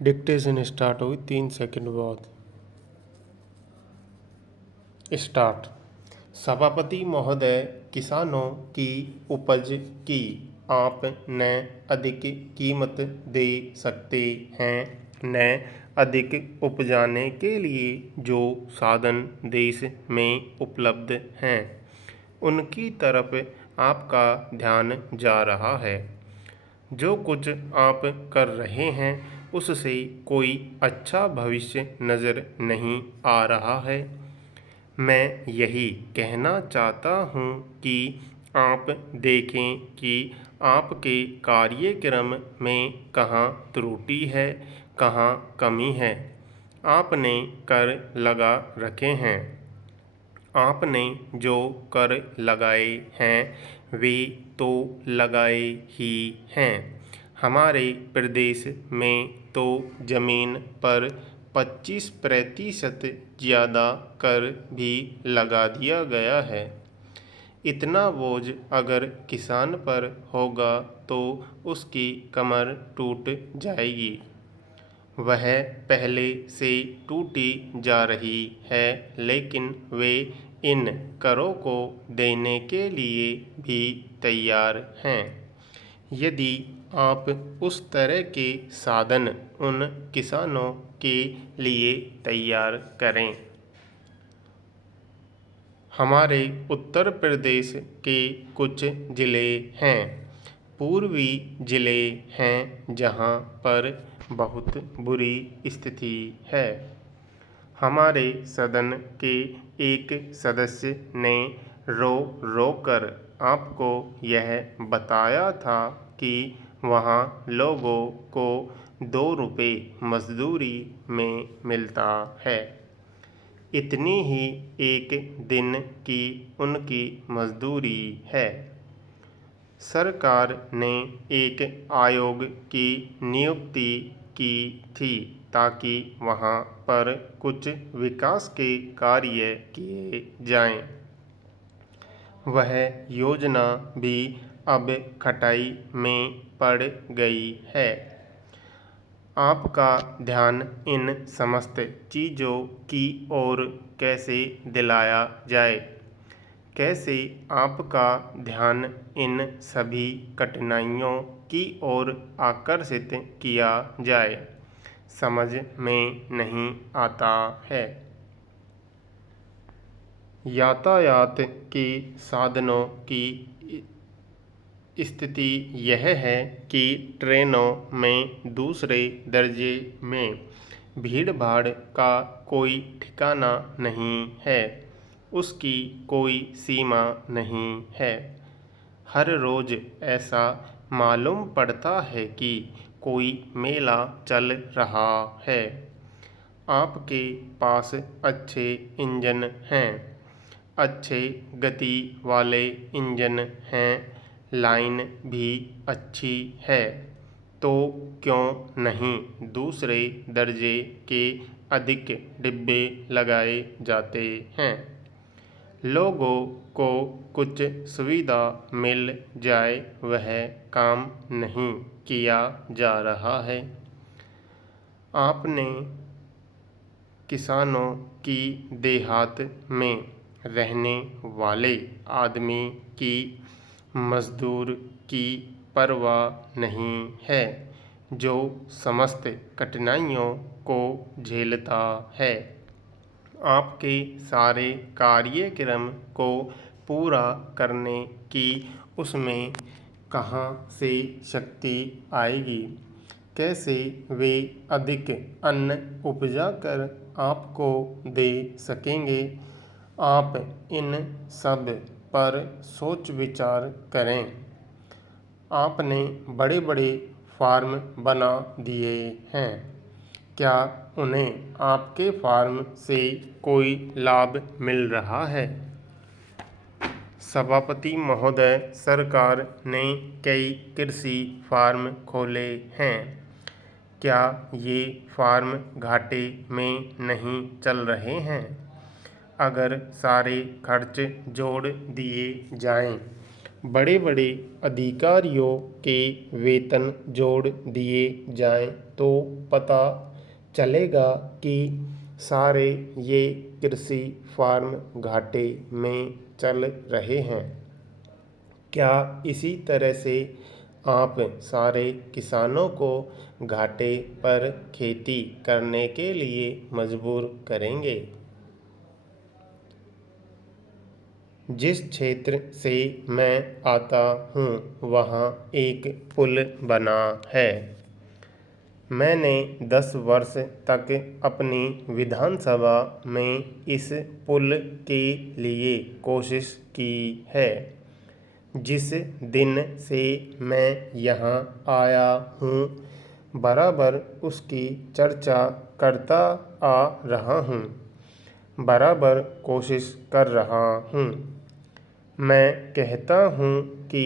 Dictation start होगी 3 second बाद। Start. सभापति महोदय, किसानों की उपज की आप न अधिक कीमत दे सकते हैं, न अधिक उपजाने के लिए जो साधन देश में उपलब्ध हैं उनकी तरफ आपका ध्यान जा रहा है। जो कुछ आप कर रहे हैं उससे कोई अच्छा भविष्य नज़र नहीं आ रहा है। मैं यही कहना चाहता हूँ कि आप देखें कि आपके कार्यक्रम में कहाँ त्रुटि है, कहाँ कमी है। आपने कर लगा रखे हैं। आपने जो कर लगाए हैं वे तो लगाए ही हैं। हमारे प्रदेश में तो ज़मीन पर 25% ज़्यादा कर भी लगा दिया गया है। इतना बोझ अगर किसान पर होगा तो उसकी कमर टूट जाएगी। वह पहले से टूटी जा रही है, लेकिन वे इन करों को देने के लिए भी तैयार हैं। यदि आप उस तरह के साधन उन किसानों के लिए तैयार करें। हमारे उत्तर प्रदेश के कुछ ज़िले हैं, पूर्वी ज़िले हैं जहाँ पर बहुत बुरी स्थिति है। हमारे सदन के एक सदस्य ने रो रो कर आपको यह बताया था कि वहाँ लोगों को 2 रुपये मजदूरी में मिलता है। इतनी ही एक दिन की उनकी मजदूरी है। सरकार ने एक आयोग की नियुक्ति की थी ताकि वहाँ पर कुछ विकास के कार्य किए जाएं। वह योजना भी अब खटाई में पड़ गई है। आपका ध्यान इन समस्त चीज़ों की ओर कैसे दिलाया जाए, कैसे आपका ध्यान इन सभी कठिनाइयों की ओर आकर्षित किया जाए, समझ में नहीं आता है। यातायात के साधनों की स्थिति यह है कि ट्रेनों में दूसरे दर्जे में भीड़ भाड़ का कोई ठिकाना नहीं है, उसकी कोई सीमा नहीं है। हर रोज़ ऐसा मालूम पड़ता है कि कोई मेला चल रहा है। आपके पास अच्छे इंजन हैं, अच्छे गति वाले इंजन हैं, लाइन भी अच्छी है, तो क्यों नहीं दूसरे दर्जे के अधिक डिब्बे लगाए जाते हैं। लोगों को कुछ सुविधा मिल जाए वह काम नहीं किया जा रहा है। आपने किसानों की देहात में रहने वाले आदमी की मजदूर की परवाह नहीं है, जो समस्त कठिनाइयों को झेलता है। आपके सारे कार्यक्रम को पूरा करने की उसमें कहाँ से शक्ति आएगी, कैसे वे अधिक अन्न उपजा कर आपको दे सकेंगे। आप इन सब पर सोच विचार करें। आपने बड़े बड़े फार्म बना दिए हैं, क्या उन्हें आपके फार्म से कोई लाभ मिल रहा है। सभापति महोदय, सरकार ने कई कृषि फार्म खोले हैं, क्या ये फार्म घाटे में नहीं चल रहे हैं। अगर सारे खर्च जोड़ दिए जाएं बड़े बड़े अधिकारियों के वेतन जोड़ दिए जाएं तो पता चलेगा कि सारे ये कृषि फार्म घाटे में चल रहे हैं। क्या इसी तरह से आप सारे किसानों को घाटे पर खेती करने के लिए मजबूर करेंगे? जिस क्षेत्र से मैं आता हूँ वहाँ एक पुल बना है। मैंने 10 वर्ष तक अपनी विधानसभा में इस पुल के लिए कोशिश की है। जिस दिन से मैं यहाँ आया हूँ बराबर उसकी चर्चा करता आ रहा हूँ, बराबर कोशिश कर रहा हूँ। मैं कहता हूँ कि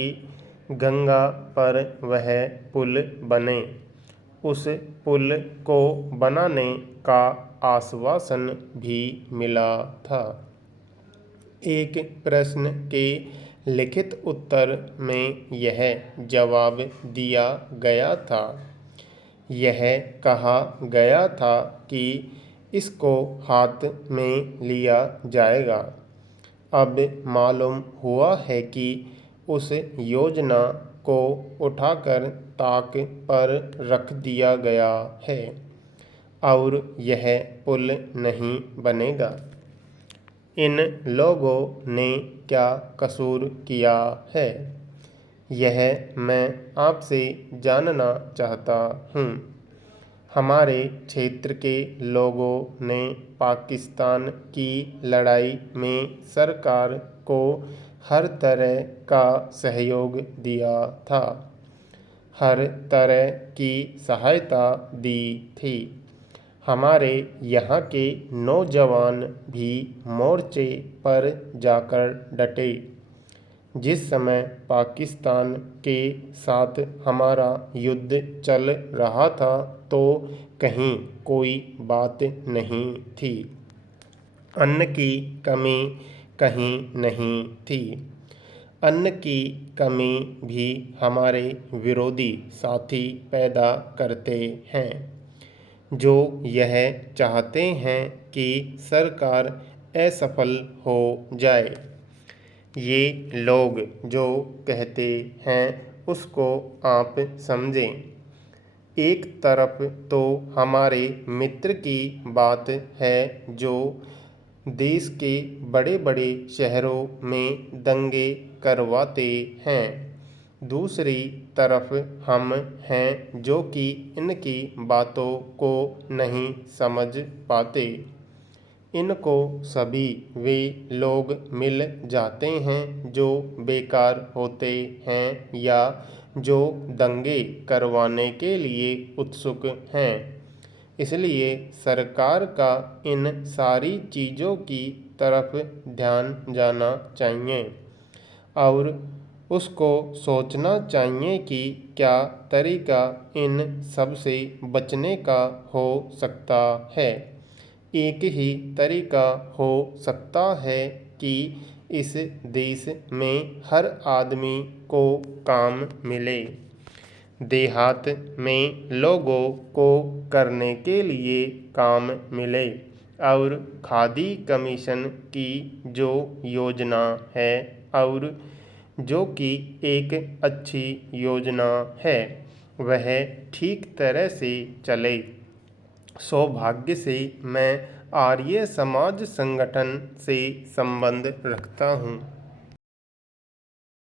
गंगा पर वह पुल बने। उस पुल को बनाने का आश्वासन भी मिला था। एक प्रश्न के लिखित उत्तर में यह जवाब दिया गया था। यह कहा गया था कि इसको हाथ में लिया जाएगा। अब मालूम हुआ है कि उस योजना को उठाकर ताक पर रख दिया गया है और यह पुल नहीं बनेगा। इन लोगों ने क्या कसूर किया है, यह मैं आपसे जानना चाहता हूँ। हमारे क्षेत्र के लोगों ने पाकिस्तान की लड़ाई में सरकार को हर तरह का सहयोग दिया था, हर तरह की सहायता दी थी। हमारे यहाँ के नौजवान भी मोर्चे पर जाकर डटे। जिस समय पाकिस्तान के साथ हमारा युद्ध चल रहा था तो कहीं कोई बात नहीं थी, अन्न की कमी कहीं नहीं थी। अन्न की कमी भी हमारे विरोधी साथी पैदा करते हैं, जो यह चाहते हैं कि सरकार असफल हो जाए। ये लोग जो कहते हैं उसको आप समझें। एक तरफ तो हमारे मित्र की बात है जो देश के बड़े बड़े शहरों में दंगे करवाते हैं, दूसरी तरफ हम हैं जो कि इनकी बातों को नहीं समझ पाते। इनको सभी वे लोग मिल जाते हैं जो बेकार होते हैं या जो दंगे करवाने के लिए उत्सुक हैं। इसलिए सरकार का इन सारी चीज़ों की तरफ ध्यान जाना चाहिए और उसको सोचना चाहिए कि क्या तरीका इन सब से बचने का हो सकता है। एक ही तरीका हो सकता है कि इस देश में हर आदमी को काम मिले। देहात में लोगों को करने के लिए काम मिले और खादी कमीशन की जो योजना है और जो कि एक अच्छी योजना है वह ठीक तरह से चले। सौभाग्य से मैं आर्य समाज संगठन से संबंध रखता हूँ।